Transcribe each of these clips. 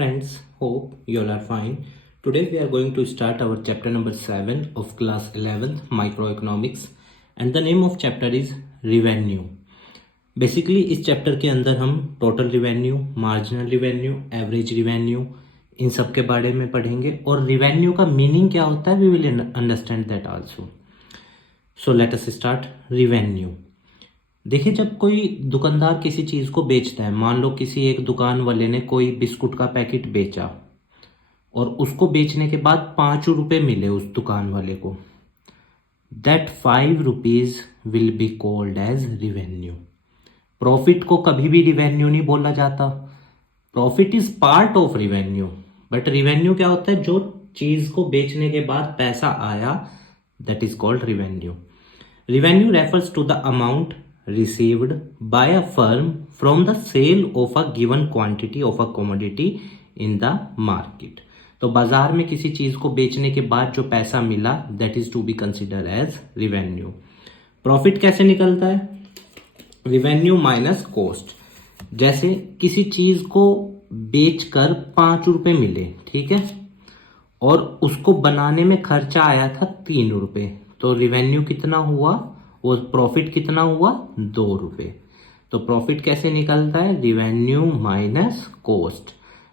friends, hope you all are fine. Today we are going to start our chapter number 7 of class 11th microeconomics and the name of chapter is revenue. Basically इस chapter के अंदर हम total revenue, marginal revenue, average revenue इन सब के बारे में पढ़ेंगे और रिवेन्यू का मीनिंग क्या होता है we will understand that also. So let us start. Revenue. देखिए, जब कोई दुकानदार किसी चीज़ को बेचता है, मान लो किसी एक दुकान वाले ने कोई बिस्कुट का पैकेट बेचा और उसको बेचने के बाद 5 रुपये मिले उस दुकान वाले को, that 5 rupees will be called as revenue. Profit को कभी भी रिवेन्यू नहीं बोला जाता. Profit is part of revenue, but revenue क्या होता है? जो चीज़ को बेचने के बाद पैसा आया, that is called revenue. Revenue refers to the amount received by a firm from the sale of a given quantity of a commodity in the market. तो बाजार में किसी चीज को बेचने के बाद जो पैसा मिला, that is to be considered as revenue. Profit कैसे निकलता है? Revenue minus cost. जैसे किसी चीज को बेचकर 5 रुपए मिले, ठीक है, और उसको बनाने में खर्चा आया था 3 रुपए, तो रिवेन्यू कितना हुआ? वो प्रॉफिट कितना हुआ? 2 रुपए. तो प्रॉफिट कैसे निकलता है? Revenue minus cost.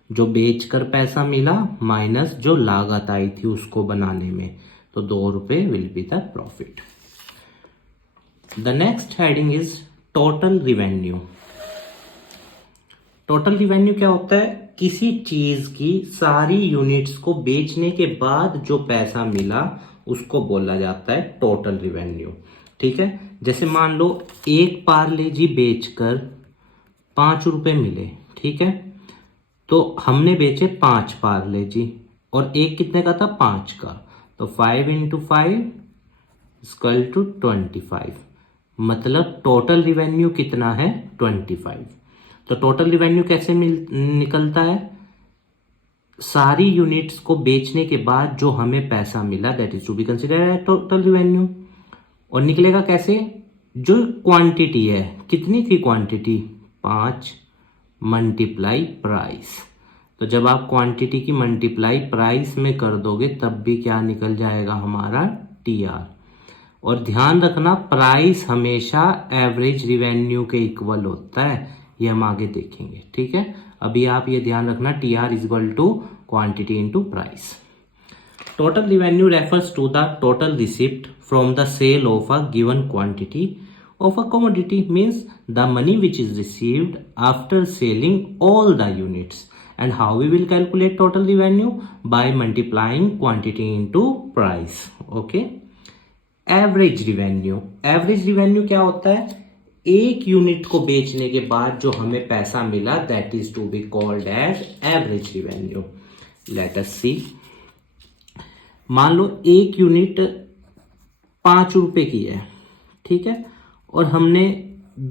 जो बेचकर पैसा मिला माइनस जो लागत आई थी उसको बनाने में, तो 2 रुपए will be the profit. The next heading is total revenue. Total revenue क्या होता है? किसी चीज की सारी यूनिट्स को बेचने के बाद जो पैसा मिला उसको बोला जाता है टोटल रिवेन्यू. ठीक है, जैसे मान लो एक पार्ले जी बेचकर 5 रुपए मिले, ठीक है, तो हमने बेचे 5 पार्ले जी और एक कितने का था? 5 का. तो 5 × 5 इक्वल टू 25. मतलब टोटल रिवेन्यू कितना है? 25. तो टोटल रिवेन्यू कैसे निकलता है? सारी यूनिट्स को बेचने के बाद जो हमें पैसा मिला, that is to be considered as total revenue. और निकलेगा कैसे? जो क्वांटिटी है, कितनी थी क्वांटिटी? 5 multiply price. तो जब आप क्वांटिटी की मल्टीप्लाई प्राइस में कर दोगे तब भी क्या निकल जाएगा हमारा? TR. और ध्यान रखना, प्राइस हमेशा एवरेज रिवेन्यू के इक्वल होता है, ये हम आगे देखेंगे. ठीक है, अभी आप ये ध्यान रखना, TR is equal to quantity into price. Total revenue refers to the total receipt from the sale of a given quantity of a commodity, means the money which is received after selling all the units. And how we will calculate total revenue? By multiplying quantity into price. Okay. Average revenue. Average revenue क्या होता है? एक unit को बेचने के बाद जो हमें पैसा मिला, that is to be called as average revenue. Let us see. मान लो एक यूनिट 5 रुपए की है, ठीक है, और हमने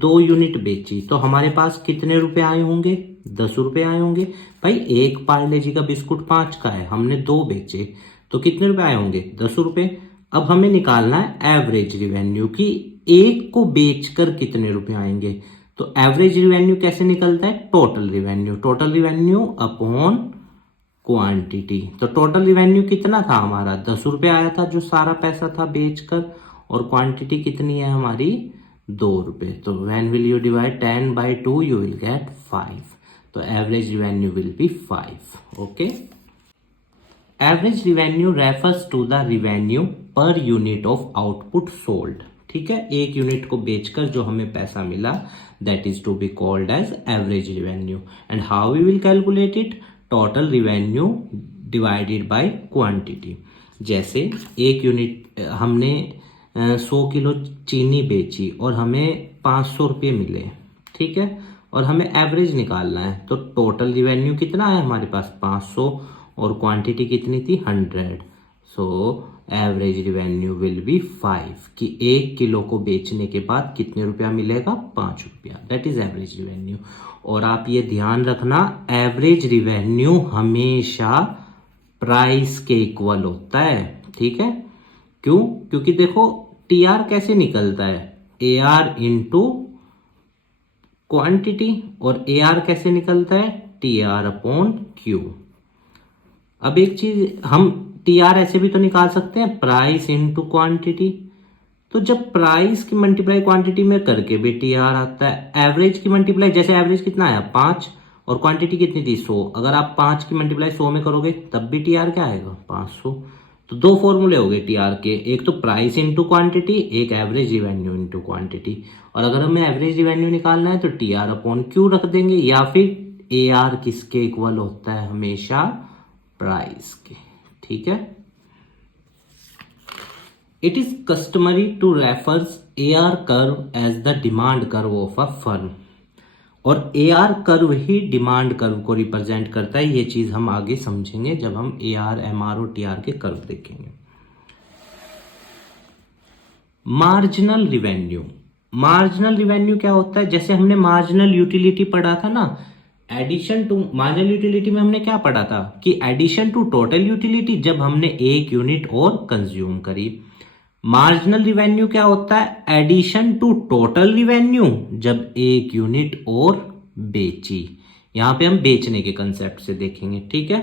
2 यूनिट बेची, तो हमारे पास कितने रुपए आए होंगे? 10 रुपए आए होंगे. भाई एक पार्ले जी का बिस्कुट 5 का है, हमने 2 बेचे, तो कितने रुपए आए होंगे? 10 रुपए. अब हमें निकालना है एवरेज रिवेन्यू की एक को बेचकर कितने रुपए आएंगे. तो एवरेज रिवेन्यू कैसे निकलता है? Total revenue. Total revenue upon quantity. तो टोटल रिवेन्यू कितना था हमारा? 10 रुपए आया था जो सारा पैसा था बेचकर, और क्वांटिटी कितनी है हमारी? 2 रुपए. तो when will you divide 10 by 2 you will get 5. तो average revenue will be 5. Okay. Average revenue refers to the revenue per unit of output sold. ठीक है, एक यूनिट को बेचकर जो हमें पैसा मिला, that is to be called as average revenue. And how we will calculate it? Total revenue divided by quantity. जैसे एक यूनिट हमने 100 किलो चीनी बेची और हमें 500 रुपये मिले, ठीक है, और हमें एवरेज निकालना है, तो टोटल रिवेन्यू कितना है हमारे पास? 500, और क्वांटिटी कितनी थी? 100. So average revenue will be 5, कि 1 किलो को बेचने के बाद कितने रुपया मिलेगा? 5 रुपया. That is average revenue. और आप ये ध्यान रखना, एवरेज रिवेन्यू हमेशा प्राइस के इक्वल होता है. ठीक है, क्यों? क्योंकि देखो TR कैसे निकलता है? AR into quantity. और AR कैसे निकलता है? T R upon Q. अब एक चीज हम टी आर ऐसे भी तो निकाल सकते हैं, प्राइस इनटू क्वांटिटी। तो जब प्राइस की मल्टीप्लाई क्वांटिटी में करके भी टी आर आता है, एवरेज की मल्टीप्लाई, जैसे एवरेज कितना आया 5 और क्वांटिटी कितनी थी 100, अगर आप 5 की मल्टीप्लाई 100 में करोगे तब भी टी आर क्या आएगा 500। तो दो फॉर्मूले हो गए टी आर के, एक तो प्राइस इंटू क्वांटिटी, एक एवरेज रिवेन्यू इंटू क्वांटिटी। और अगर हमें एवरेज रिवेन्यू निकालना है तो टी आर अपॉन क्यू रख देंगे, या फिर ए आर किसके इक्वल होता है हमेशा, प्राइस के। ठीक है। It is customary to refers A R curve as the demand curve of a firm, और ए आर कर्व ही डिमांड कर्व को रिप्रेजेंट करता है। ये चीज हम आगे समझेंगे जब हम ए आर, एम आर और टी आर के कर्व देखेंगे। मार्जिनल रिवेन्यू, मार्जिनल रिवेन्यू क्या होता है, जैसे हमने मार्जिनल यूटिलिटी पढ़ा था ना, एडिशन टू मार्जिनल यूटिलिटी में हमने क्या पढ़ा था कि एडिशन टू टोटल यूटिलिटी, जब हमने एक यूनिट और कंज्यूम करी। मार्जिनल रिवेन्यू क्या होता है, एडिशन टू टोटल रिवेन्यू, जब एक यूनिट और बेची। यहां पे हम बेचने के कंसेप्ट से देखेंगे। ठीक है।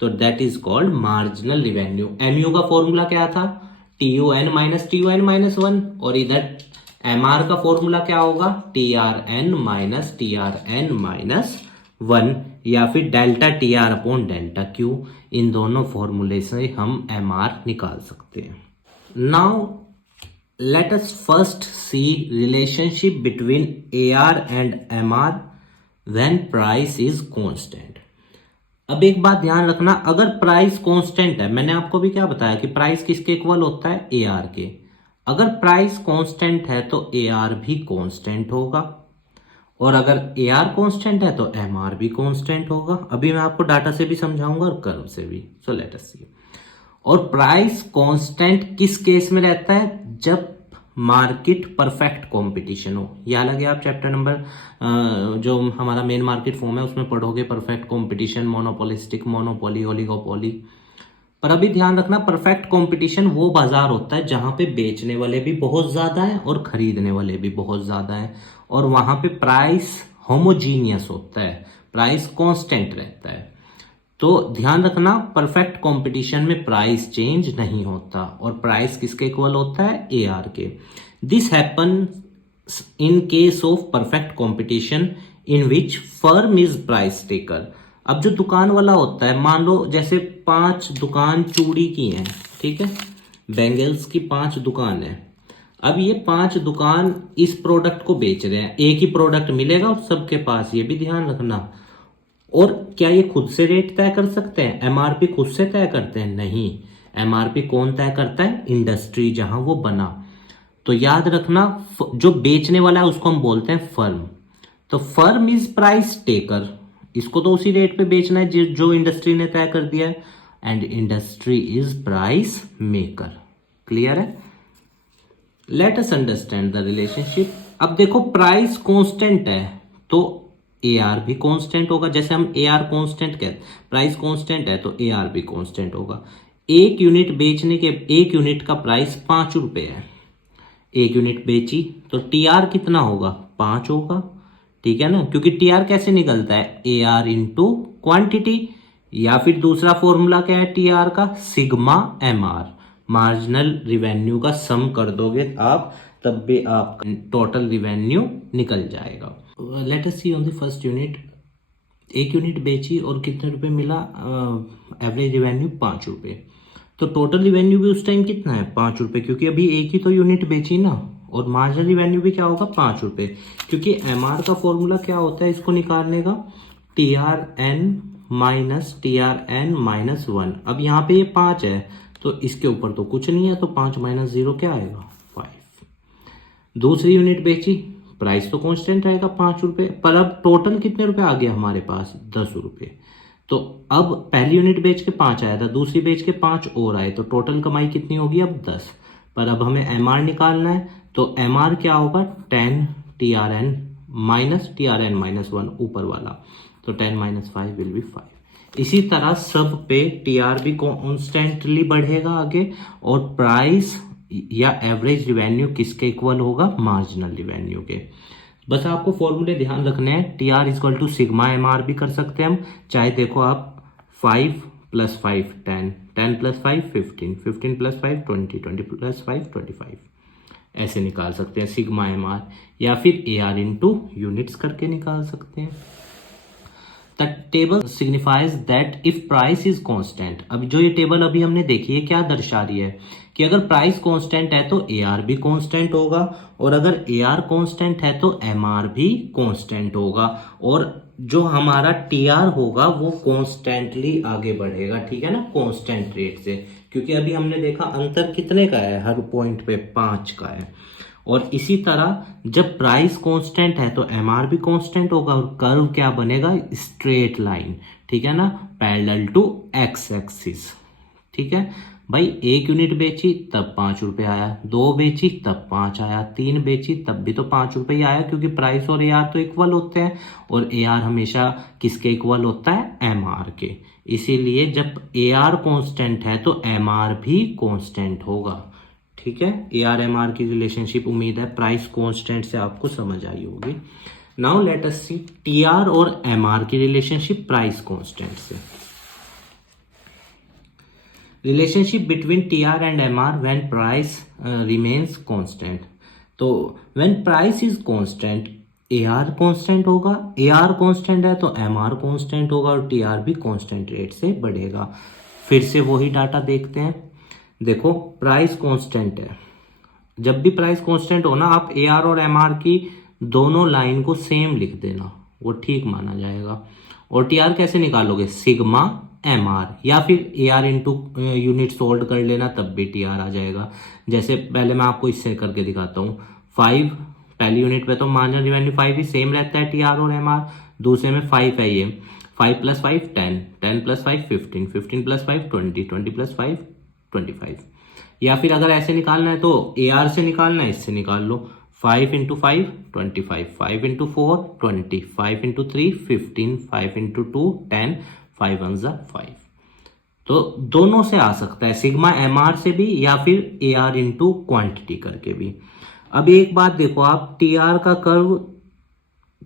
तो that is called marginal revenue. MU का फॉर्मूला क्या था, TUN माइनस TUN माइनस 1, और इधर MR का फॉर्मूला क्या होगा, TRN माइनस TRN माइनस 1, या फिर delta TR upon delta Q। इन दोनों फॉर्मूले से हम MR निकाल सकते हैं। Now let us first see relationship between AR and MR when price is constant। अब एक बात ध्यान रखना, अगर प्राइस कांस्टेंट है, मैंने आपको भी क्या बताया कि प्राइस किसके इक्वल होता है, AR के। अगर प्राइस कांस्टेंट है तो AR भी कांस्टेंट होगा, और अगर AR कांस्टेंट है तो MR भी कांस्टेंट होगा। अभी मैं आपको डाटा से भी समझाऊंगा और कर्व से भी। सो लेट अस सी। और प्राइस कांस्टेंट किस केस में रहता है, जब मार्केट परफेक्ट कंपटीशन हो। या लगे आप चैप्टर नंबर जो हमारा मेन मार्केट फॉर्म है उसमें पढ़ोगे, perfect competition, monopolistic, monopoly, oligopoly. पर अभी ध्यान रखना, परफेक्ट कंपटीशन वो बाजार होता है जहां पे बेचने वाले भी बहुत ज्यादा है और खरीदने वाले भी बहुत ज्यादा है, और वहां पे प्राइस होमोजीनियस होता है, प्राइस कांस्टेंट रहता है। तो ध्यान रखना, परफेक्ट कंपटीशन में प्राइस चेंज नहीं होता, और प्राइस किसके इक्वल होता है, AR के। This happen in case of perfect competition in which firm is price taker. अब जो दुकान वाला होता है, मान लो जैसे 5 दुकान चूड़ी की हैं, ठीक है, बैंगल्स की 5 दुकान है। अब ये 5 दुकान इस प्रोडक्ट को बेच रहे हैं, एक ही प्रोडक्ट मिलेगा और सबके पास, ये भी ध्यान रखना। और क्या ये खुद से रेट तय कर सकते हैं, MRP खुद से तय करते हैं, नहीं। MRP कौन तय करता है, इंडस्ट्री जहां वो बना। तो याद रखना, जो बेचने वाला है उसको हम बोलते हैं फर्म। तो फर्म इज प्राइस टेकर, इसको तो उसी रेट पे बेचना है जो इंडस्ट्री ने तय कर दिया है, and industry is price maker. Clear है। Let us understand the relationship. अब देखो, प्राइस कांस्टेंट है तो AR भी कांस्टेंट होगा। जैसे हम AR कांस्टेंट कहते, प्राइस कांस्टेंट है तो AR भी कांस्टेंट होगा। एक यूनिट बेचने के, एक यूनिट का प्राइस 5 रुपए है, एक यूनिट बेची तो TR कितना होगा, 5 होगा। ठीक है ना, क्योंकि TR कैसे निकलता है, AR इंटू क्वांटिटी, या फिर दूसरा फॉर्मूला क्या है TR का, सिग्मा MR। मार्जिनल रिवेन्यू का सम कर दोगे आप, तब भी आपका टोटल रिवेन्यू निकल जाएगा। Let us see on the first unit. एक यूनिट बेची और कितने रुपए मिला, एवरेज रिवेन्यू 5 रुपए। तो टोटल रिवेन्यू भी उस टाइम कितना है, 5 रुपए, क्योंकि अभी एक ही तो यूनिट बेची ना। और मार्जिनल रिवेन्यू भी क्या होगा, 5 रुपए, क्योंकि MR का फॉर्मूला क्या होता है इसको निकालने का, TRN माइनस TRN माइनस 1। अब यहाँ पे ये 5 है तो इसके ऊपर तो कुछ नहीं है, तो 5 माइनस 0 क्या आएगा, 5। दूसरी यूनिट बेची, प्राइस तो कांस्टेंट रहेगा 5 रुपए, पर अब टोटल कितने रुपए आ गया हमारे पास, 10 रुपए। तो अब पहली यूनिट बेच के 5 आया था, दूसरी बेच के 5 और आए, तो टोटल कमाई कितनी होगी अब 10। पर अब हमें MR निकालना है, तो MR क्या होगा, 10 TRN माइनस TRN माइनस 1 ऊपर वाला, तो 10 माइनस 5 विल बी 5। इसी तरह सब पे TR भी कॉन्स्टेंटली बढ़ेगा आगे, और प्राइस या एवरेज रिवेन्यू किसके इक्वल होगा, मार्जिनल रिवेन्यू के। बस आपको फॉर्मूले ध्यान रखने हैं। T R is equal to sigma M R भी कर सकते हैं हम, चाहे देखो आप 5 + 5 10, 10 + 5 15, 15 + 5 20, 20 + 5 25, ऐसे निकाल सकते हैं सिग्मा एम आर, या फिर ए आर इंटू यूनिट्स करके निकाल सकते हैं। The table signifies that if price is constant. अब जो ये टेबल अभी हमने देखी है क्या दर्शा रही है कि अगर प्राइस कांस्टेंट है तो ए आर भी कांस्टेंट होगा, और अगर ए आर कांस्टेंट है तो एम आर भी कांस्टेंट होगा, और जो हमारा टी आर होगा वो कांस्टेंटली आगे बढ़ेगा, ठीक है ना, कांस्टेंट रेट से, क्योंकि अभी हमने देखा अंतर कितने का है, हर पॉइंट पे 5 का है। और इसी तरह जब प्राइस कांस्टेंट है तो एमआर भी कांस्टेंट होगा, और कर्व क्या बनेगा, स्ट्रेट लाइन, ठीक है ना, पैरेलल टू एक्स एक्सिस। ठीक है भाई, 1 यूनिट बेची तब 5 रुपए आया, 2 बेची तब 5 आया, 3 बेची तब भी तो 5 रुपए ही आया, क्योंकि प्राइस और ए आर तो इक्वल होते हैं, और ए आर हमेशा किसके इक्वल होता है, एम आर के। इसीलिए जब ए आर कॉन्स्टेंट है तो एम आर भी कॉन्स्टेंट होगा। ठीक है, ए आर एम आर की रिलेशनशिप उम्मीद है प्राइस कांस्टेंट से आपको समझ आई होगी। Now let us see T R और एम आर की रिलेशनशिप प्राइस कांस्टेंट से। Relationship between T R and M R when price remains constant. तो when price is constant A R constant होगा, ए आर कांस्टेंट है तो M R constant होगा, और T are भी constant rate से बढ़ेगा। फिर से वही डाटा देखते हैं। देखो प्राइस कांस्टेंट है, जब भी प्राइस कांस्टेंट हो ना, आप ए आर और एम आर की दोनों लाइन को सेम लिख देना, वो ठीक माना जाएगा। और टी आर कैसे निकालोगे, सिग्मा एम आर, या फिर A are into unit solve कर लेना, तब भी टी आर आ जाएगा। जैसे पहले मैं आपको इससे करके दिखाता हूँ। 5 पहली यूनिट पे तो मार्जिनल रिवेन्यू 5 ही सेम रहता है टी आर और एम आर, दूसरे में 5 है, ये 5 + 5 10, 10 + 5 15, 15 + 5 20, 20 + 5 25। या फिर अगर ऐसे निकालना है तो ए आर से निकालना है, इससे निकाल लो, 5 × 5 25, 5 × 4 20, 5 × 3 15, 5 × 2 10, 5 × 1 5। तो दोनों से आ सकता है, सिग्मा एम आर से भी या फिर ए आर इंटू क्वांटिटी करके भी। अब एक बात देखो आप, टी आर का कर्व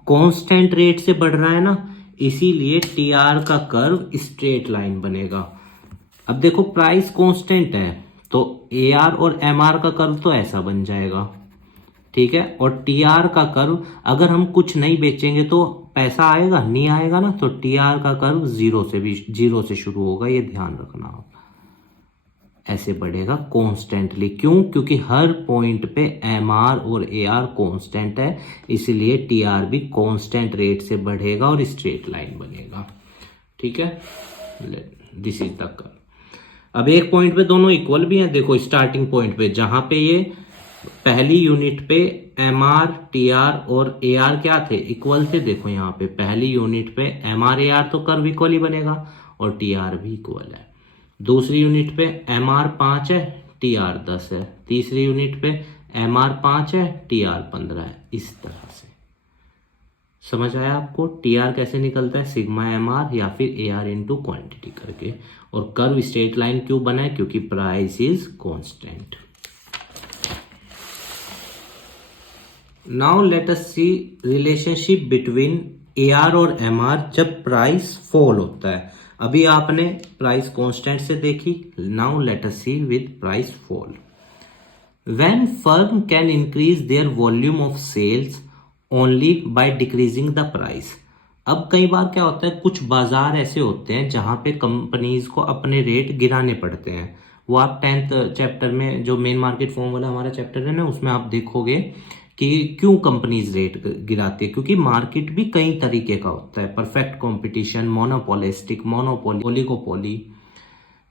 कांस्टेंट रेट से बढ़ रहा है ना, इसीलिए टी आर का कर्व स्ट्रेट लाइन बनेगा। अब देखो प्राइस कांस्टेंट है तो ए आर और एम आर का कर्व तो ऐसा बन जाएगा, ठीक है। और टी आर का कर्व, अगर हम कुछ नहीं बेचेंगे तो पैसा आएगा, नहीं आएगा ना, तो टी आर का कर्व जीरो से शुरू होगा, ये ध्यान रखना आप। ऐसे बढ़ेगा कॉन्स्टेंटली, क्यों, क्योंकि हर पॉइंट पे एम आर और ए आर कॉन्स्टेंट है, इसलिए टी आर भी कॉन्स्टेंट रेट से बढ़ेगा और स्ट्रेट लाइन बनेगा। ठीक है, दिस इज द कर्व। अब एक पॉइंट पे दोनों इक्वल भी हैं, देखो स्टार्टिंग पॉइंट पे जहां पे ये पहली यूनिट पे एम आर टी आर और ए आर क्या थे, इक्वल थे। देखो यहाँ पे पहली यूनिट पे एम आर ए आर तो कर्व इक्वल ही बनेगा, और टी आर भी इक्वल है। दूसरी यूनिट पे एम आर 5 है, टी आर 10 है। तीसरी यूनिट पे एम आर 5 है, टी आर 15 है। इस तरह से समझ आया आपको, टी आर कैसे निकलता है, सिग्मा एम आर या फिर ए आर इंटू क्वांटिटी करके। और कर्व स्ट्रेट लाइन क्यों बना है, क्योंकि price is constant. Now let us see relationship between A R और एम आर जब प्राइस फॉल होता है। अभी आपने प्राइस कांस्टेंट से देखी, now let us see with price fall. When firm can increase their volume of sales only by decreasing the price. अब कई बार क्या होता है, कुछ बाजार ऐसे होते हैं जहां पे कंपनीज को अपने रेट गिराने पड़ते हैं। वो आप 10th चैप्टर में, जो मेन मार्केट फॉर्म वाला हमारा चैप्टर है ना, उसमें आप देखोगे कि क्यों कंपनीज रेट गिराती है। क्योंकि मार्केट भी कई तरीके का होता है, perfect competition, monopolistic, monopoly, oligopoly.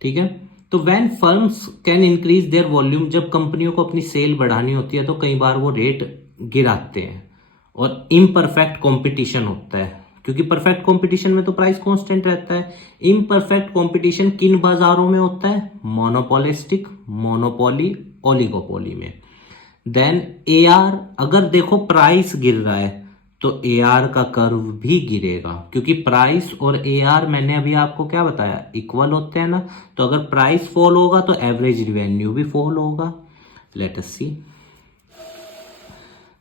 ठीक है, तो when firms can increase their volume, जब कंपनियों को अपनी सेल बढ़ानी होती है तो कई बार वो रेट गिराते हैं। और इम्परफेक्ट कंपटीशन होता है, क्योंकि परफेक्ट कंपटीशन में तो प्राइस कांस्टेंट रहता है। इम्परफेक्ट कंपटीशन किन बाजारों में होता है, मोनोपोलिस्टिक, मोनोपोली, ओलिगोपोली में। देन ए आर, अगर देखो प्राइस गिर रहा है तो ए आर का कर्व भी गिरेगा, क्योंकि प्राइस और ए आर मैंने अभी आपको क्या बताया, इक्वल होते हैं ना। तो अगर प्राइस फॉल होगा तो एवरेज रिवेन्यू भी फॉल होगा। लेट अस सी,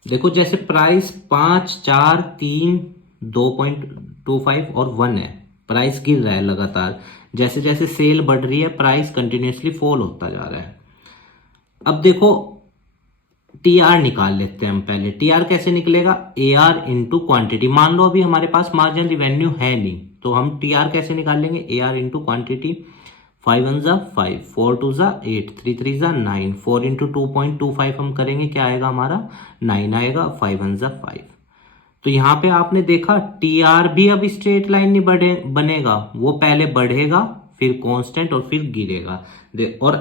देखो जैसे प्राइस 5, 4, 3, 2.25 और 1 है, प्राइस गिर रहा है लगातार। जैसे जैसे सेल बढ़ रही है प्राइस कंटिन्यूसली फॉल होता जा रहा है। अब देखो टी आर निकाल लेते हैं हम पहले। टी आर कैसे निकलेगा? A R into quantity. मान लो अभी हमारे पास मार्जिन रिवेन्यू है नहीं, तो हम टी आर कैसे निकाल लेंगे? A R into quantity. 5 1 जा 5, 4 2 जा 8, 3 3 जा 9, 4 इंटू 2.25 हम करेंगे, क्या आएगा हमारा? 9 आएगा। 5 1 जा 5। तो यहाँ पे आपने देखा टी आर भी अब स्ट्रेट लाइन नहीं बनेगा, वो पहले बढ़ेगा फिर कांस्टेंट और फिर गिरेगा। और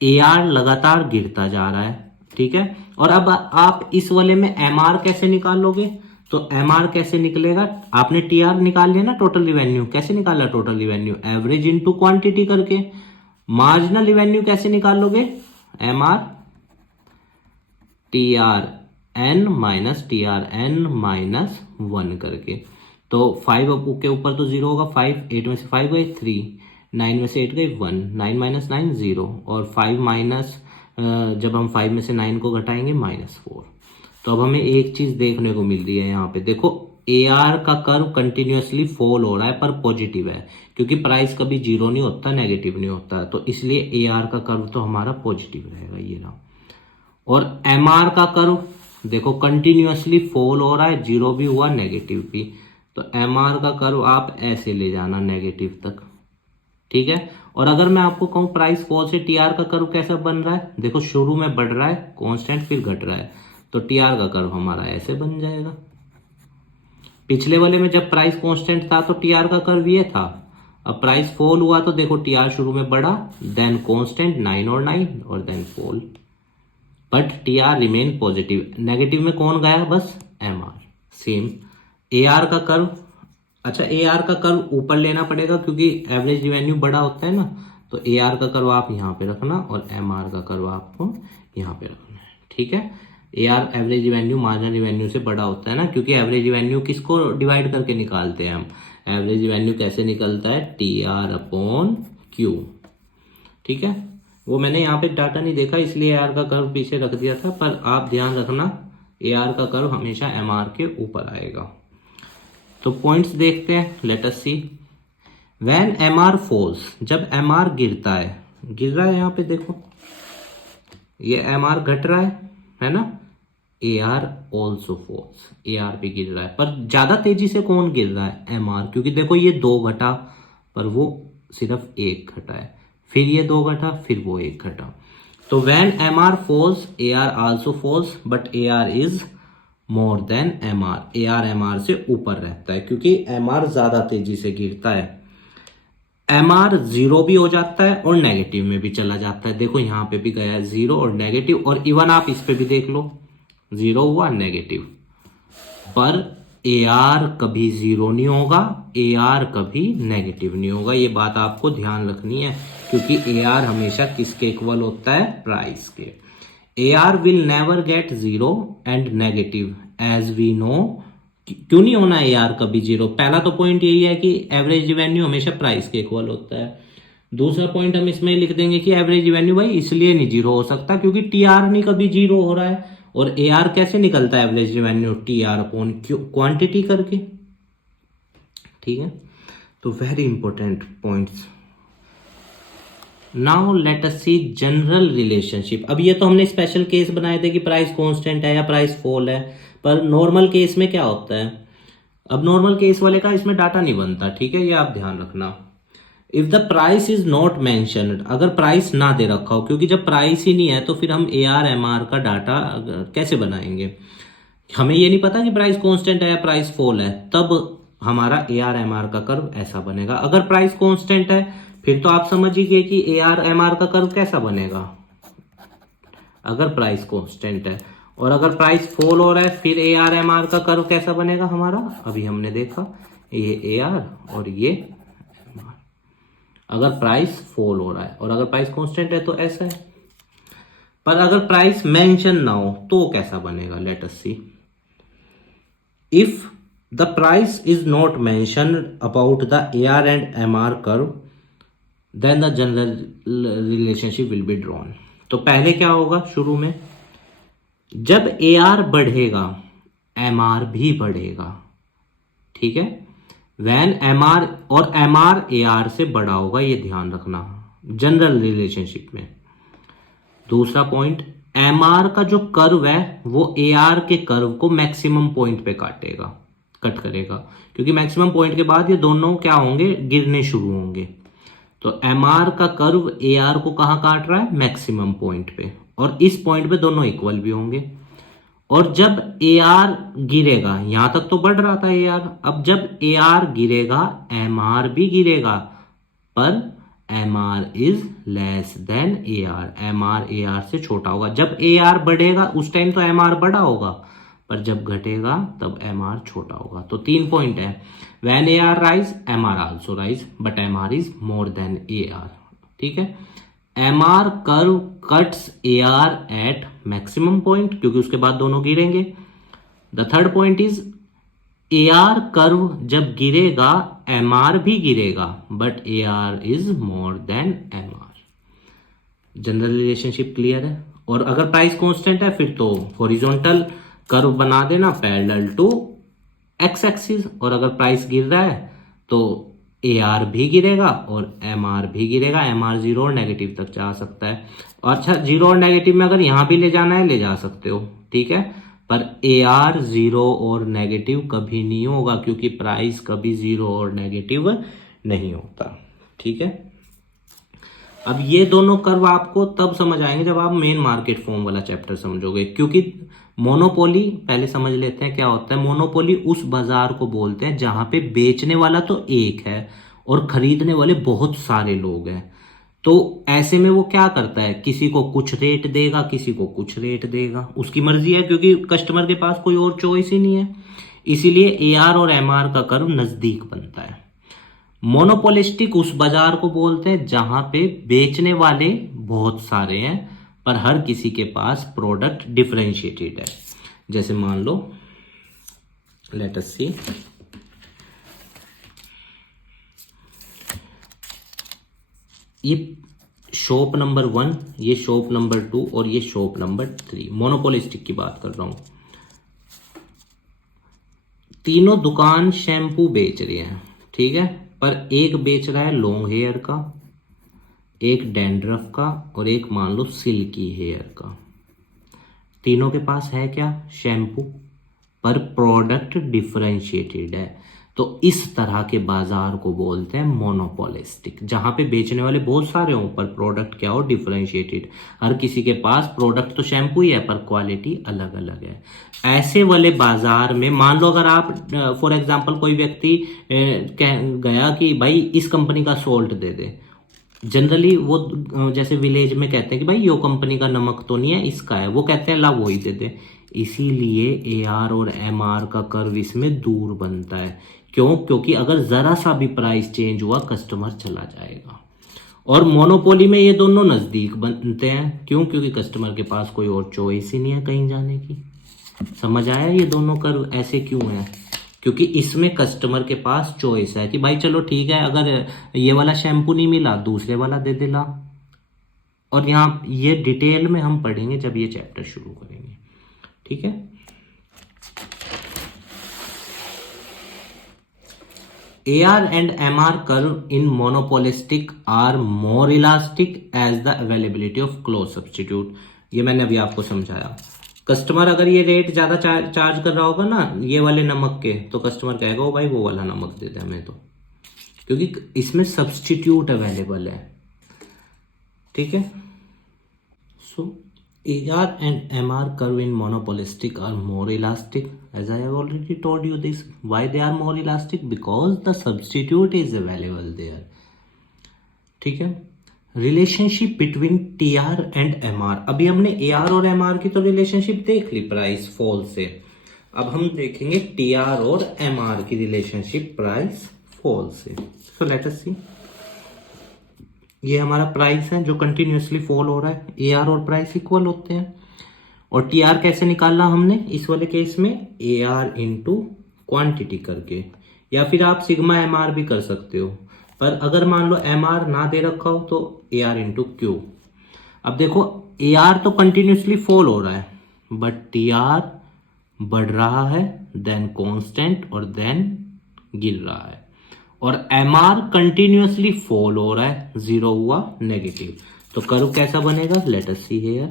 ए आर लगातार गिरता जा रहा है, ठीक है। और अब आप इस वाले में एम आर कैसे निकालोगे? तो एम आर कैसे निकलेगा? आपने टी आर निकाल लिया ना, टोटल रिवेन्यू। कैसे निकाला total revenue? Average into quantity करके। मार्जिनल रिवेन्यू कैसे निकालोगे? M R T R N minus T R N minus 1 करके। तो 5 के ऊपर तो 0 होगा। 5, 8 में से 5 गए 3, 9 में से 8 गए 1, 9 माइनस 9 0, और 5 माइनस जब हम 5 में से 9 को घटाएंगे -4। तो अब हमें एक चीज देखने को मिल रही है यहाँ पे, देखो ए आर का कर्व कंटिन्यूसली फॉल हो रहा है पर पॉजिटिव है, क्योंकि प्राइस कभी जीरो नहीं होता, नेगेटिव नहीं होता, तो इसलिए ए आर का कर्व तो हमारा पॉजिटिव रहेगा, ये रहा। और एम आर का कर्व देखो कंटिन्यूसली फॉल हो रहा है, जीरो भी हुआ नेगेटिव भी, तो एम आर का कर्व आप ऐसे ले जाना नेगेटिव तक, ठीक है। और अगर मैं आपको कहूं प्राइस फॉल से टी आर का कर्व कैसा बन रहा है, देखो शुरू में बढ़ रहा है कांस्टेंट, फिर घट रहा है, तो टी आर का कर्व हमारा ऐसे बन जाएगा। पिछले वाले में जब प्राइस कांस्टेंट था तो टी आर का कर्व ये था, अब प्राइस फॉल हुआ तो देखो टी आर शुरू में बढ़ा, देन कांस्टेंट 9 और 9 और then fall, but T R remain positive. Negative में कौन गया? बस M R. Same A R का कर्व, अच्छा ए आर का कर्व ऊपर लेना पड़ेगा क्योंकि एवरेज रिवेन्यू बड़ा होता है ना, तो ए आर का कर्व आप यहाँ पे रखना और एम आर का कर्व आपको यहाँ पे रखना है, ठीक है। A are average revenue marginal revenue से बड़ा होता है ना, क्योंकि एवरेज रिवेन्यू किसको डिवाइड करके निकालते हैं हम? एवरेज रिवेन्यू कैसे निकलता है? टी आर अपॉन क्यू, ठीक है। वो मैंने यहाँ पे डाटा नहीं देखा इसलिए ए आर का कर्व पीछे रख दिया था, पर आप ध्यान रखना ए आर का कर्व हमेशा एम आर के ऊपर आएगा। तो पॉइंट्स देखते हैं, let us see. When M R falls, जब एम आर गिरता है, गिर रहा है यहाँ पे देखो, ये एम आर घट रहा है ना, A R also falls, A R भी गिर रहा है, पर ज्यादा तेजी से कौन गिर रहा है? एम आर, क्योंकि देखो ये 2 घटा पर वो सिर्फ 1 घटा है, फिर ये 2 घटा फिर वो 1 घटा। तो when M R falls A R also falls, but A R is more than M R, A R M R से ऊपर रहता है क्योंकि एम आर ज्यादा तेजी से गिरता है। एम आर 0 भी हो जाता है और नेगेटिव में भी चला जाता है, देखो यहाँ पे भी गया है 0 और नेगेटिव, और इवन आप इस पे भी देख लो 0 हुआ नेगेटिव, पर ए आर कभी 0 नहीं होगा, ए आर कभी नेगेटिव नहीं होगा, ये बात आपको ध्यान रखनी है, क्योंकि ए आर हमेशा किसके इक्वल होता है? प्राइस के। A R will never get 0 and negative as we know. क्यों नहीं होना ए आर कभी 0? पहला तो पॉइंट यही है कि एवरेज रिवेन्यू हमेशा प्राइस के इक्वल होता है। दूसरा पॉइंट हम इसमें लिख देंगे कि एवरेज रिवेन्यू भाई इसलिए नहीं 0 हो सकता क्योंकि टी आर नहीं कभी 0 हो रहा है, और ए आर कैसे निकलता है average revenue? T R upon quantity करके, ठीक है। तो very important points. Now let us see general relationship. अब ये तो हमने स्पेशल केस बनाए थे कि प्राइस कांस्टेंट है या प्राइस फॉल है, पर नॉर्मल केस में क्या होता है? अब नॉर्मल केस वाले का इसमें डाटा नहीं बनता, ठीक है, ये आप ध्यान रखना। If the price is not mentioned, अगर प्राइस ना दे रखा हो, क्योंकि जब प्राइस ही नहीं है तो फिर हम ए आर एम आर का डाटा कैसे बनाएंगे? हमें ये नहीं पता कि प्राइस कांस्टेंट है या प्राइस फॉल है, तब हमारा ए आर एम आर का कर्व ऐसा बनेगा। अगर प्राइस कांस्टेंट है फिर तो आप समझिए कि ए आर एम आर का कर्व कैसा बनेगा, अगर प्राइस कांस्टेंट है। और अगर प्राइस फॉल हो रहा है फिर ए आर एम आर का कर्व कैसा बनेगा हमारा? अभी हमने देखा ये ए आर और ये एम आर, अगर प्राइस फॉल हो रहा है, और अगर प्राइस कांस्टेंट है तो ऐसा है। पर अगर प्राइस मेंशन ना हो तो कैसा बनेगा? Let us see. If the price is not mentioned about the A R and M R curve, then the general relationship will be drawn. तो पहले क्या होगा? शुरू में जब ए आर बढ़ेगा एम आर भी बढ़ेगा, ठीक है। वैन एम आर, और एम आर ए आर से बड़ा होगा, ये ध्यान रखना जनरल रिलेशनशिप में। दूसरा पॉइंट, एम आर का जो कर्व है वो ए आर के कर्व को मैक्सिमम पॉइंट पे कट करेगा, क्योंकि मैक्सिमम पॉइंट के बाद ये दोनों क्या होंगे, गिरने शुरू होंगे। तो एम आर का कर्व ए आर को कहां काट रहा है, मैक्सिमम पॉइंट पे, और इस पॉइंट पे दोनों इक्वल भी होंगे। और जब ए आर गिरेगा, यहां तक तो बढ़ रहा था ए आर, अब जब ए आर गिरेगा एम आर भी गिरेगा, पर M R is less than A R, M R A R से छोटा होगा। जब ए आर बढ़ेगा उस टाइम तो एम आर बड़ा होगा, पर जब घटेगा तब एम आर छोटा होगा। तो 3 पॉइंट है, when A R rise M R also rise but M R is more than A R, ठीक है। M R curve cuts A R at maximum point, क्योंकि उसके बाद दोनों गिरेंगे। The third point is A R curve जब गिरेगा M R भी गिरेगा, but A R is more than M R. General relationship clear है। और अगर प्राइस कांस्टेंट है फिर तो हॉरिजॉन्टल कर्व बना देना पैरेलल टू एक्स एक्सिस, और अगर प्राइस गिर रहा है तो ए आर भी गिरेगा और एम आर भी गिरेगा। एम आर जीरो और नेगेटिव तक जा सकता है। और अच्छा, जीरो और नेगेटिव में अगर यहां भी ले जाना है ले जा सकते हो, ठीक है, पर ए आर जीरो और नेगेटिव कभी नहीं होगा, क्योंकि प्राइस कभी जीरो और नेगेटिव नहीं होता, ठीक है। अब ये दोनों कर्व आपको तब समझ आएंगे जब आप मेन मार्केट फॉर्म वाला चैप्टर समझोगे, क्योंकि मोनोपोली पहले समझ लेते हैं क्या होता है। मोनोपोली उस बाजार को बोलते हैं जहां पे बेचने वाला तो एक है और खरीदने वाले बहुत सारे लोग हैं। तो ऐसे में वो क्या करता है, किसी को कुछ रेट देगा, किसी को कुछ रेट देगा, उसकी मर्जी है, क्योंकि कस्टमर के पास कोई और चॉइस ही नहीं है। इसीलिए ए आर और एम आर का कर्व नजदीक बनता है। मोनोपोलिस्टिक उस बाजार को बोलते हैं जहां पे बेचने वाले बहुत सारे हैं पर हर किसी के पास प्रोडक्ट डिफरेंशिएटेड है। जैसे मान लो, लेट अस सी, ये शॉप नंबर 1, ये शॉप नंबर 2 और ये शॉप नंबर 3, मोनोपोलिस्टिक की बात कर रहा हूं। तीनों दुकान शैम्पू बेच रही हैं, ठीक है, पर एक बेच रहा है लॉन्ग हेयर का, एक डैंड्रफ का और एक मान लो सिल्की हेयर का। तीनों के पास है क्या, शैम्पू, पर प्रोडक्ट डिफरेंशिएटेड है। तो इस तरह के बाजार को बोलते हैं मोनोपोलिस्टिक, जहां पे बेचने वाले बहुत सारे हों पर प्रोडक्ट क्या हो, डिफरेंशिएटेड। हर किसी के पास प्रोडक्ट तो शैम्पू ही है पर क्वालिटी अलग अलग है। ऐसे वाले बाजार में मान लो अगर आप फॉर एग्जांपल कोई व्यक्ति गया कि भाई इस कंपनी का सोल्ट दे दे, जनरली वो जैसे विलेज में कहते हैं कि भाई यो कंपनी का नमक तो नहीं है, इसका है, वो कहते हैं ला वही दे दे। इसीलिए ए आर और एम आर का कर्व इसमें दूर बनता है। क्यों, क्योंकि अगर जरा सा भी प्राइस चेंज हुआ कस्टमर चला जाएगा। और मोनोपोली में ये दोनों नजदीक बनते हैं, क्यों, क्योंकि कस्टमर के पास कोई और चॉइस ही नहीं है कहीं जाने की। समझ आया ये दोनों कर्व ऐसे क्यों है, क्योंकि इसमें कस्टमर के पास चॉइस है कि भाई चलो ठीक है, अगर ये वाला शैम्पू नहीं मिला दूसरे वाला दे दे ला। और यहाँ ये डिटेल में हम पढ़ेंगे जब ये चैप्टर शुरू करेंगे, ठीक है। AR and MR curve in monopolistic are more elastic as the availability of close substitute। ये मैंने अभी आपको समझाया। कस्टमर अगर ये रेट ज्यादा चार्ज कर रहा होगा ना ये वाले नमक के, तो कस्टमर कहेगा ओ भाई वो वाला नमक दे दे हमें, तो क्योंकि इसमें सब्सटीट्यूट अवेलेबल है, ठीक है। सो AR and MR curve in monopolistic are more elastic, as I have already told you this. Why they are more elastic? Because the substitute is available there. ठीक है। Relationship between TR and MR, अभी हमने AR और MR की तो relationship देख ली price fall से। अब हम देखेंगे TR और MR की रिलेशनशिप प्राइस फॉल से। सो लेट अस सी, ये हमारा प्राइस है जो कंटिन्यूसली फॉल हो रहा है। AR और प्राइस इक्वल होते हैं। और TR कैसे निकालना हमने इस वाले केस में, AR इंटू क्वांटिटी करके, या फिर आप सिग्मा MR भी कर सकते हो। पर अगर मान लो MR ना दे रखा हो तो AR इंटू क्यू। अब देखो AR तो कंटिन्यूसली फॉल हो रहा है बट टी आर बढ़ रहा है, देन कांस्टेंट और देन गिर रहा है। और एम आर कंटिन्यूअसली फॉल हो रहा है, जीरो हुआ नेगेटिव। तो कर्व कैसा बनेगा, लेट अस सी हियर।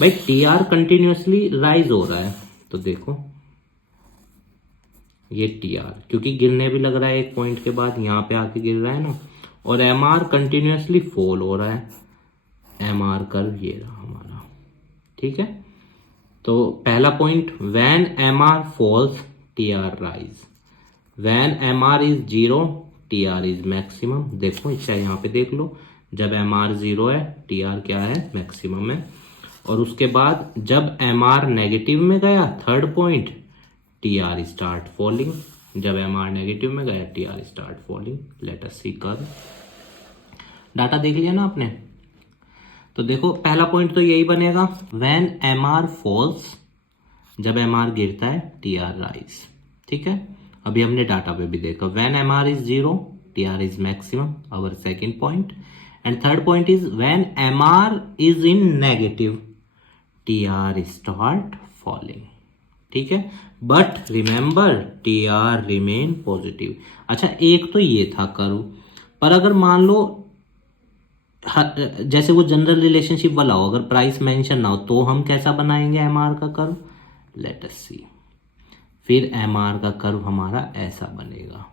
भाई टी आर कंटिन्यूअसली राइज हो रहा है, तो देखो ये टी आर क्योंकि गिरने भी लग रहा है एक पॉइंट के बाद, यहां पे आके गिर रहा है ना। और एम आर कंटिन्यूअसली फॉल हो रहा है, एम आर कर्व ये रहा हमारा, ठीक है। तो पहला point, when M R falls T R rise, when M R is zero T R is maximum. देखो इच्छा यहाँ पे देख लो, जब एम आर जीरो है टी आर क्या है, मैक्सिमम है। और उसके बाद जब एम आर नेगेटिव में गया, third point, T R start falling. जब एम आर नेगेटिव में गया T R start falling. Let us see curve. Data देख लिया ना आपने। तो देखो पहला पॉइंट तो यही बनेगा, व्हेन एम आर फॉल्स, जब एम आर गिरता है टी आर राइज, ठीक है। अभी हमने डाटा पे भी देखा, when M R is zero T R is maximum, our second point. And third point is when M R is in negative T R start falling, ठीक है। But remember T R remain positive. अच्छा एक तो ये था curve, पर अगर मान लो जैसे वो जनरल रिलेशनशिप वाला हो, अगर प्राइस मेंशन ना हो, तो हम कैसा बनाएंगे एम आर का कर्व, लेट अस सी। फिर एम आर का कर्व हमारा ऐसा बनेगा,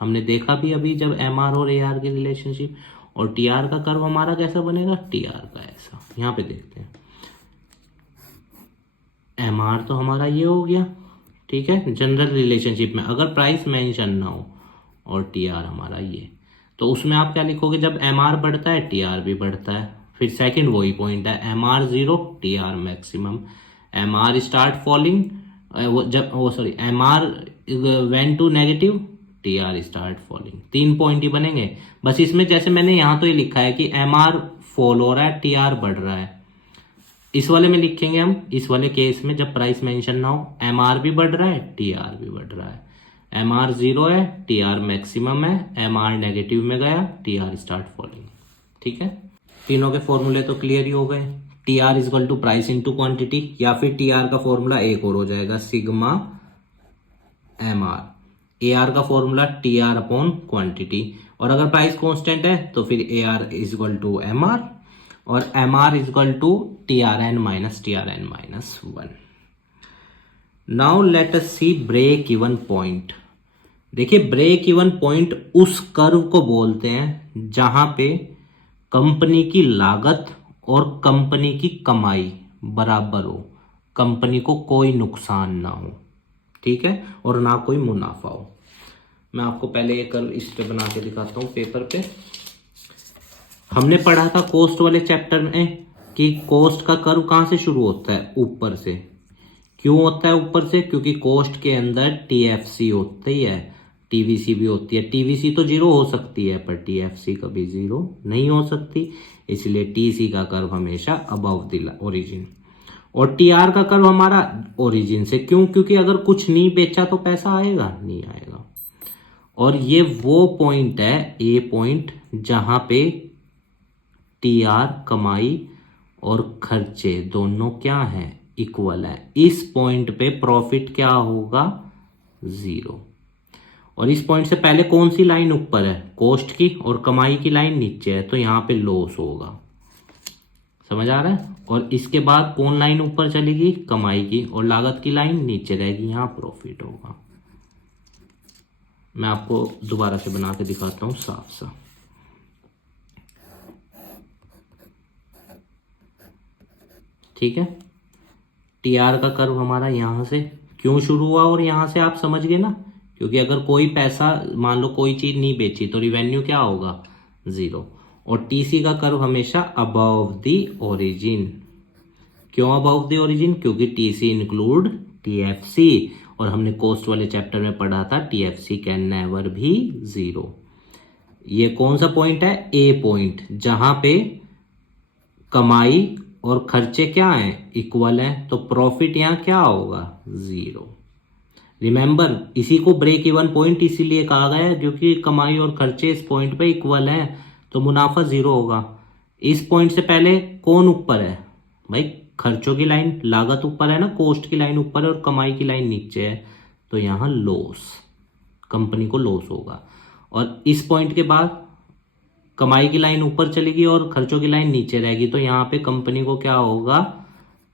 हमने देखा भी अभी जब एम आर और ए आर की रिलेशनशिप। और टी आर का कर्व हमारा कैसा बनेगा, टी आर का ऐसा। यहां पे देखते हैं, एम आर तो हमारा ये हो गया, ठीक है, जनरल रिलेशनशिप में अगर प्राइस मेंशन ना हो, और टी आर हमारा ये। तो उसमें आप क्या लिखोगे, जब एम आर बढ़ता है टी आर भी बढ़ता है। फिर सेकंड वही पॉइंट है, M R zero T R maximum, M R start falling, M R went to negative T R start falling. तीन पॉइंट ही बनेंगे बस इसमें। जैसे मैंने यहाँ तो ये लिखा है कि एम आर फॉल हो रहा है टी आर बढ़ रहा है, इस वाले में लिखेंगे हम, इस वाले केस में जब प्राइस मेंशन ना हो, एम आर भी बढ़ रहा है टी आर भी बढ़ रहा है। एम आर जीरो है टी आर मैक्सिमम है, एम आर नेगेटिव में गया टी आर स्टार्ट फॉलिंग, ठीक है। तीनों के फॉर्मूले तो क्लियर ही हो गए। T R is equal to price into quantity, या फिर टी आर का फॉर्मूला एक और हो जाएगा, sigma M R. A R का formula T R upon quantity, और अगर प्राइस कांस्टेंट है तो फिर A R is equal to M R, और M R is equal to T R N minus one. Now let us see break even point. देखिए break even point उस curve को बोलते हैं जहां पे कंपनी की लागत और कंपनी की कमाई बराबर हो, कंपनी को कोई नुकसान ना हो, ठीक है, और ना कोई मुनाफा हो। मैं आपको पहले ये कर्व इस पे बना के दिखाता हूं पेपर पे। हमने पढ़ा था कोस्ट वाले चैप्टर में कि कोस्ट का कर्व कहां से शुरू होता है, ऊपर से। क्यों होता है ऊपर से, क्योंकि कोस्ट के अंदर टीएफसी होती है, टीवीसी भी होती है। टीवीसी तो जीरो हो सकती है पर टीएफसी कभी जीरो नहीं हो सकती, इसलिए टीसी का कर्व हमेशा अबव द ओरिजिन। और टीआर का कर्व हमारा ओरिजिन से, क्यों, क्योंकि अगर कुछ नहीं बेचा तो पैसा आएगा नहीं आएगा। और ये वो पॉइंट है, ए पॉइंट, जहां पे टीआर कमाई और खर्चे दोनों क्या है, इक्वल है। इस पॉइंट पे प्रॉफिट क्या होगा, जीरो। और इस पॉइंट से पहले कौन सी लाइन ऊपर है, कोस्ट की, और कमाई की लाइन नीचे है, तो यहां पे लॉस होगा। समझ आ रहा है। और इसके बाद कौन लाइन ऊपर चलेगी, कमाई की, और लागत की लाइन नीचे रहेगी, यहां प्रॉफिट होगा। मैं आपको दोबारा से बना के दिखाता हूं साफ साफ। ठीक है, टीआर का कर्व हमारा यहां से क्यों शुरू हुआ, और यहां से आप समझ गए ना, क्योंकि अगर कोई पैसा, मान लो कोई चीज नहीं बेची तो रिवेन्यू क्या होगा, जीरो। और टीसी का कर्व हमेशा अबव द ओरिजिन। क्यों अबव द ओरिजिन, क्योंकि टीसी इंक्लूड टीएफसी, और हमने कोस्ट वाले चैप्टर में पढ़ा था टीएफसी कैन नेवर भी जीरो। ये कौन सा पॉइंट है, ए पॉइंट, जहां पे कमाई और खर्चे क्या हैं, इक्वल हैं, तो प्रॉफिट यहां क्या होगा, जीरो। रिमेंबर, इसी को ब्रेक इवन पॉइंट इसीलिए कहा गया है क्योंकि कमाई और खर्चे इस पॉइंट पे इक्वल हैं, तो मुनाफा जीरो होगा। इस पॉइंट से पहले कौन ऊपर है भाई, खर्चों की लाइन, लागत ऊपर है ना, कोस्ट की लाइन ऊपर है और कमाई की लाइन नीचे है, तो यहाँ लॉस, कंपनी को लॉस होगा। और इस पॉइंट के बाद कमाई की लाइन ऊपर चलेगी और खर्चों की लाइन नीचे रहेगी, तो यहाँ पे कंपनी को क्या होगा,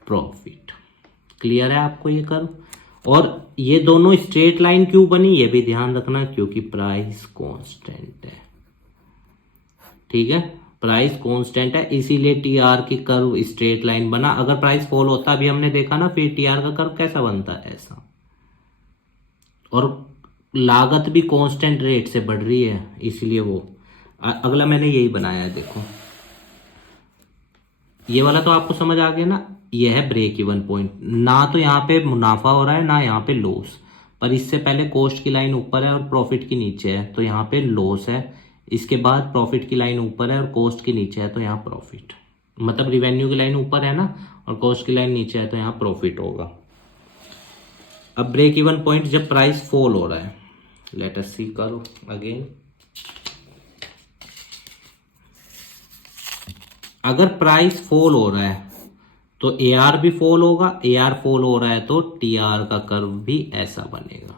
प्रॉफिट। क्लियर है आपको ये कर्व? और ये दोनों स्ट्रेट लाइन क्यों बनी ये भी ध्यान रखना, क्योंकि प्राइस कांस्टेंट है। ठीक है, प्राइस कांस्टेंट है इसीलिए टीआर की कर्व स्ट्रेट लाइन बना। अगर प्राइस फॉल होता, अभी हमने देखा ना, फिर टीआर का कर्व कैसा बनता है, ऐसा। और लागत भी कांस्टेंट रेट से बढ़ रही है, इसलिए वो अगला मैंने यही बनाया है। देखो ये वाला तो आपको समझ आ गया ना, ये है ब्रेक इवन पॉइंट। ना तो यहाँ पे मुनाफा हो रहा है ना यहाँ पे लॉस, पर इससे पहले कॉस्ट की लाइन ऊपर है और प्रॉफिट की नीचे है, तो यहाँ पे लॉस है। इसके बाद प्रॉफिट की लाइन ऊपर है और कॉस्ट की नीचे है, तो यहाँ प्रॉफिट, मतलब रिवेन्यू की लाइन ऊपर है ना और कॉस्ट की लाइन नीचे है, तो यहाँ प्रॉफिट होगा। अब ब्रेक इवन पॉइंट जब प्राइस फॉल हो रहा है, लेट अस सी करो अगेन। अगर प्राइस फॉल हो रहा है तो एआर भी फॉल होगा, एआर फॉल हो रहा है तो टीआर का कर्व भी ऐसा बनेगा।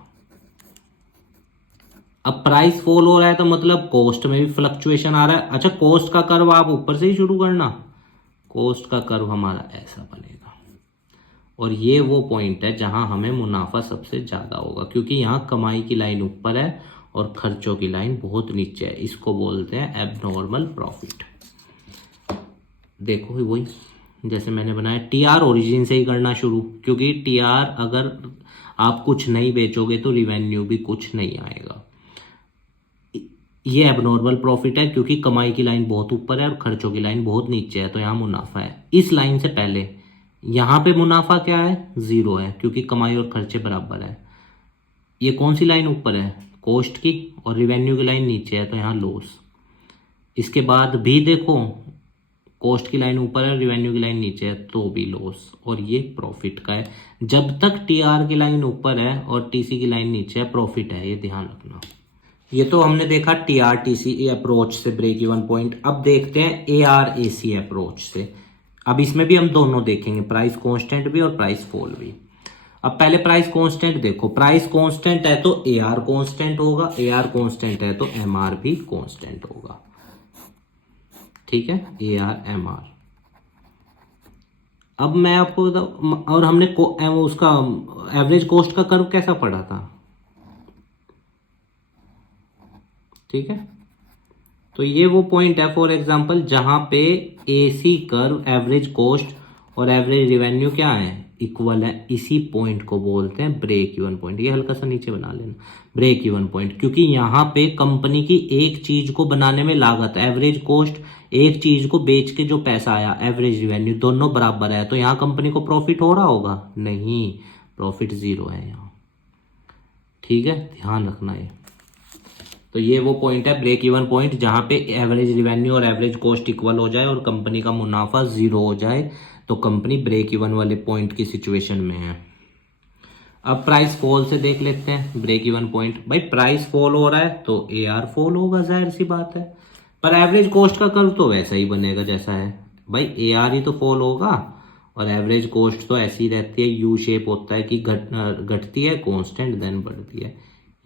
अब प्राइस फॉल हो रहा है तो मतलब कॉस्ट में भी फ्लक्चुएशन आ रहा है। अच्छा, कॉस्ट का कर्व आप ऊपर से ही शुरू करना, कॉस्ट का कर्व हमारा ऐसा बनेगा। और ये वो पॉइंट है जहां हमें मुनाफा सबसे ज्यादा होगा, क्योंकि यहाँ कमाई की लाइन ऊपर है और खर्चों की लाइन बहुत नीचे है। इसको बोलते हैं एबनॉर्मल प्रॉफिट। देखो वही जैसे मैंने बनाया, टीआर ओरिजिन से ही करना शुरू, क्योंकि टीआर अगर आप कुछ नहीं बेचोगे तो रिवेन्यू भी कुछ नहीं आएगा। ये एबनॉर्मल प्रॉफिट है क्योंकि कमाई की लाइन बहुत ऊपर है और खर्चों की लाइन बहुत नीचे है, तो यहाँ मुनाफा है। इस लाइन से पहले यहाँ पे मुनाफा क्या है, 0 है, क्योंकि कमाई और खर्चे बराबर है। ये कौन सी लाइन ऊपर है, कॉस्ट की, और रिवेन्यू की लाइन नीचे है, तो यहाँ लॉस। इसके बाद भी देखो, कॉस्ट की लाइन ऊपर है, रिवेन्यू की लाइन नीचे है, तो भी लॉस। और ये प्रॉफिट का है। जब तक टीआर की लाइन ऊपर है और टीसी की लाइन नीचे है, प्रॉफिट है, ये ध्यान रखना। ये तो हमने देखा टीआर टीसी अप्रोच से ब्रेक इवन पॉइंट। अब देखते हैं एआर एसी अप्रोच से। अब इसमें भी हम दोनों देखेंगे, प्राइस कांस्टेंट भी और प्राइस फॉल भी। अब पहले प्राइस कांस्टेंट देखो, प्राइस कांस्टेंट है तो एआर कांस्टेंट होगा, एआर कांस्टेंट है तो एमआर भी कांस्टेंट होगा। ठीक है, एआर एमआर। अब मैं आपको बताऊं, और हमने उसका एवरेज कॉस्ट का कर्व कैसा पढ़ा था, ठीक है। तो ये वो पॉइंट है फॉर एग्जांपल जहां पे एसी कर्व एवरेज कॉस्ट और एवरेज रिवेन्यू क्या है, इक्वल है। इसी पॉइंट को बोलते हैं ब्रेक इवन पॉइंट। ये हल्का सा नीचे बना लेना, ब्रेक इवन पॉइंट, क्योंकि यहाँ पे कंपनी की एक चीज को बनाने में लागत, एवरेज कॉस्ट, एक चीज को बेच के जो पैसा आया, एवरेज रिवेन्यू, दोनों बराबर है, तो यहाँ कंपनी को प्रॉफिट हो रहा होगा, नहीं, प्रॉफिट 0 है यहाँ। ठीक है, ध्यान रखना ये। तो ये वो पॉइंट है ब्रेक इवन पॉइंट जहां पे एवरेज रिवेन्यू और एवरेज कॉस्ट इक्वल हो जाए और कंपनी का मुनाफा 0 हो जाए, तो कंपनी ब्रेक इवन वाले पॉइंट की सिचुएशन में है। अब प्राइस फॉल से देख लेते हैं ब्रेक इवन पॉइंट। भाई प्राइस फॉल हो रहा है तो एआर फॉल होगा, जाहिर सी बात है, पर एवरेज कॉस्ट का कर्व तो वैसा ही बनेगा जैसा है। भाई एआर ही तो फॉल होगा और एवरेज कॉस्ट तो ऐसी रहती है, यू शेप होता है कि घटती है कांस्टेंट देन बढ़ती है।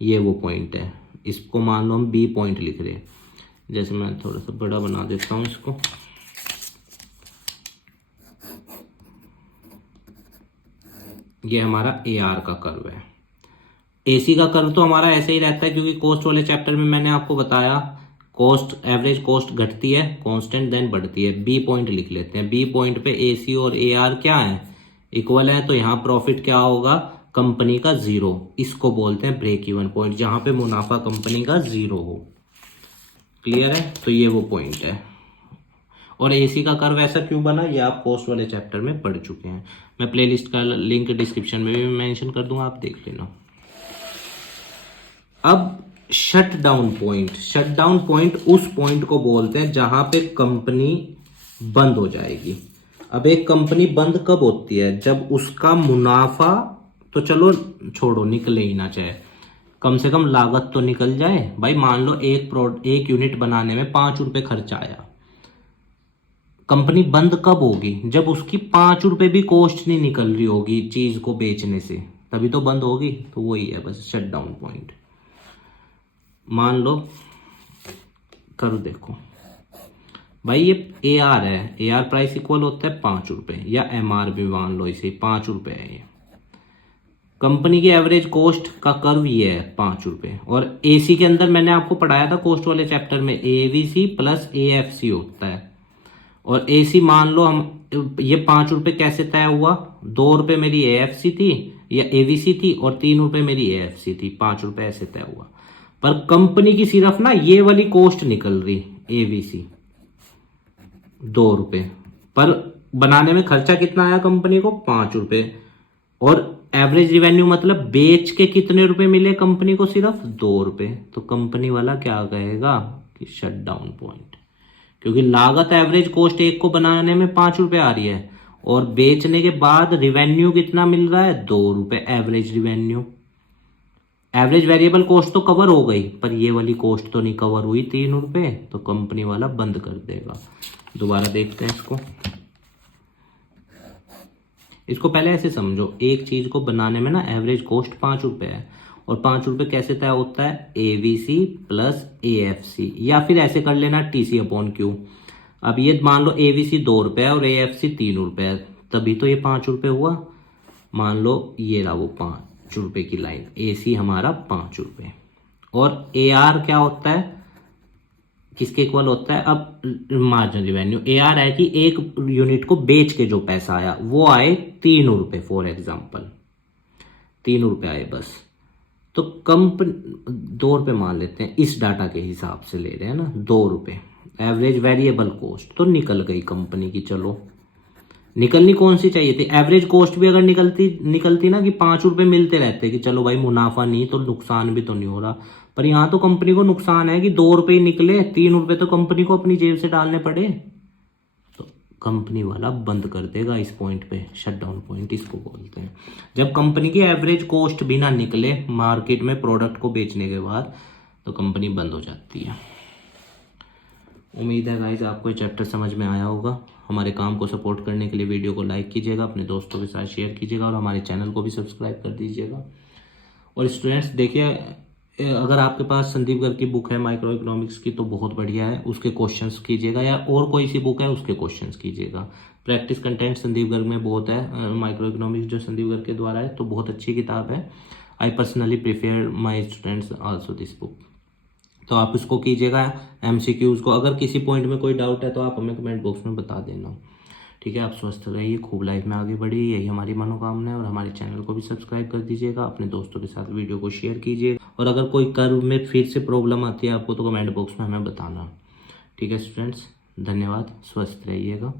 ये वो पॉइंट है। इसको मान लो हम बी पॉइंट लिख रहे हैं, जैसे मैं थोड़ा सा बड़ा बना देता हूं इसको। ये हमारा एआर का कर्व है। एसी का कर्व तो हमारा ऐसे ही रहता है, क्योंकि कॉस्ट वाले चैप्टर में मैंने आपको बताया, कॉस्ट, एवरेज कॉस्ट घटती है कांस्टेंट देन बढ़ती है। बी पॉइंट लिख लेते हैं। बी पॉइंट पे एसी और एआर क्या है, इक्वल है, तो यहाँ प्रॉफिट क्या होगा, कंपनी का 0। इसको बोलते हैं ब्रेक इवन पॉइंट, जहां पे मुनाफा कंपनी का 0 हो। क्लियर है, तो ये वो पॉइंट है। और एसी का कर्व ऐसा क्यों बना, ये आप कॉस्ट वाले चैप्टर में पढ़ चुके हैं। मैं प्लेलिस्ट का लिंक डिस्क्रिप्शन में भी मेंशन कर दूंगा, आप देख लेना। अब shut down point, shut down point उस पॉइंट को बोलते हैं जहां पे कंपनी बंद हो जाएगी। अब एक कंपनी बंद कब होती है, जब उसका मुनाफा तो चलो छोड़ो, निकले ही ना, चाहे कम से कम लागत तो निकल जाए। भाई मान लो एक यूनिट बनाने में 5 रुपए खर्चा आया, कंपनी बंद कब होगी? जब उसकी 5 रुपए भी कॉस्ट नहीं निकल रही होगी चीज को बेचने से, तभी तो बंद होगी। तो वही है बस शट डाउन पॉइंट। मान लो करो, देखो भाई ये ए आर है, ए आर प्राइस इक्वल होता है 5 रुपए, या एम आर भी मान लो इसे 5 रुपए है। ये कंपनी की एवरेज कॉस्ट का कर्व ये है 5 रुपए। और एसी के अंदर मैंने आपको पढ़ाया था कॉस्ट वाले चैप्टर में, एवीसी प्लस एएफसी होता है। और एसी मान लो हम ये 5 रुपए कैसे तय हुआ? 2 रुपए मेरी एएफसी थी या एवीसी थी और 3 रुपए मेरी एएफसी थी, 5 रुपए ऐसे तय हुआ। पर कंपनी की सिर्फ ना ये वाली कॉस्ट निकल रही एवीसी 2 रुपए, पर बनाने में खर्चा कितना आया कंपनी को? 5 रुपए। और एवरेज रिवेन्यू मतलब बेच के कितने रुपए मिले कंपनी को? सिर्फ 2 रुपए। तो कंपनी वाला क्या कहेगा कि शट डाउन पॉइंट, क्योंकि लागत एवरेज कॉस्ट एक को बनाने में 5 रुपए आ रही है और बेचने के बाद रिवेन्यू कितना मिल रहा है? 2 रुपए average revenue. Average variable cost तो कवर हो गई, पर ये वाली कॉस्ट तो नहीं कवर हुई 3 रुपए, तो कंपनी वाला बंद कर देगा। दोबारा देखते हैं इसको पहले ऐसे समझो, एक चीज को बनाने में ना एवरेज कॉस्ट 5 रुपए है, और 5 रुपए कैसे तय होता है? एवीसी प्लस एएफसी, या फिर ऐसे कर लेना टीसी अपॉन क्यू। अब ये मान लो एवीसी 2 रुपए है और एएफसी 3 रुपए है, तभी तो ये 5 रुपए हुआ। मान लो ये रहा वो 5 रुपए की लाइन, एसी हमारा 5 रुपए। और एआर क्या होता है, किसके इक्वल होता है? अब मार्जिन रिवेन्यू, एआर है कि एक यूनिट को बेच के जो पैसा आया वो आए 3 रुपए, फॉर एग्जाम्पल 3 रुपए आए बस। तो कंपनी 2 रुपए मान लेते हैं, इस डाटा के हिसाब से ले रहे हैं ना, 2 रुपए एवरेज वेरिएबल कॉस्ट तो निकल गई कंपनी की। चलो निकलनी कौन सी चाहिए थी? एवरेज कॉस्ट भी अगर निकलती ना कि 5 रुपए मिलते रहते कि चलो भाई मुनाफा नहीं तो नुकसान भी तो नहीं हो रहा, पर यहाँ तो कंपनी को नुकसान है कि 2 रुपए निकले, 3 रुपए तो कंपनी को अपनी जेब से डालने पड़े। तो कंपनी वाला बंद कर देगा इस पॉइंट पे, शट डाउन पॉइंट इसको बोलते हैं। जब कंपनी की एवरेज कॉस्ट भी ना निकले मार्केट में प्रोडक्ट को बेचने के बाद, तो कंपनी बंद हो जाती है। उम्मीद है गाइस आपको ये चैप्टर समझ में आया होगा। हमारे काम को सपोर्ट करने के लिए वीडियो को लाइक कीजिएगा, अपने दोस्तों के साथ शेयर कीजिएगा और हमारे चैनल को भी सब्सक्राइब कर दीजिएगा। और स्टूडेंट्स देखिए, अगर आपके पास संदीप गर्ग की बुक है माइक्रो इकोनॉमिक्स की तो बहुत बढ़िया है, उसके क्वेश्चंस कीजिएगा, या और कोई सी बुक है उसके क्वेश्चंस कीजिएगा। प्रैक्टिस कंटेंट संदीप गर्ग में बहुत है, माइक्रो इकोनॉमिक्स जो संदीप गर्ग के द्वारा है, तो बहुत अच्छी किताब है। I personally prefer my students also this book. तो आप इसको कीजिएगा एमसीक्यूज को। अगर किसी पॉइंट में कोई डाउट है तो आप हमें कमेंट बॉक्स में बता देना, ठीक है। आप स्वस्थ रहिए, खूब लाइफ में आगे बढ़िए, यही हमारी मनोकामना है। और हमारे चैनल को भी सब्सक्राइब कर दीजिएगा, अपने दोस्तों के साथ वीडियो को शेयर कीजिएगा। और अगर कोई कर्व में फिर से प्रॉब्लम आती है आपको तो कमेंट बॉक्स में हमें बताना, ठीक है स्टूडेंट्स। धन्यवाद, स्वस्थ रहिएगा।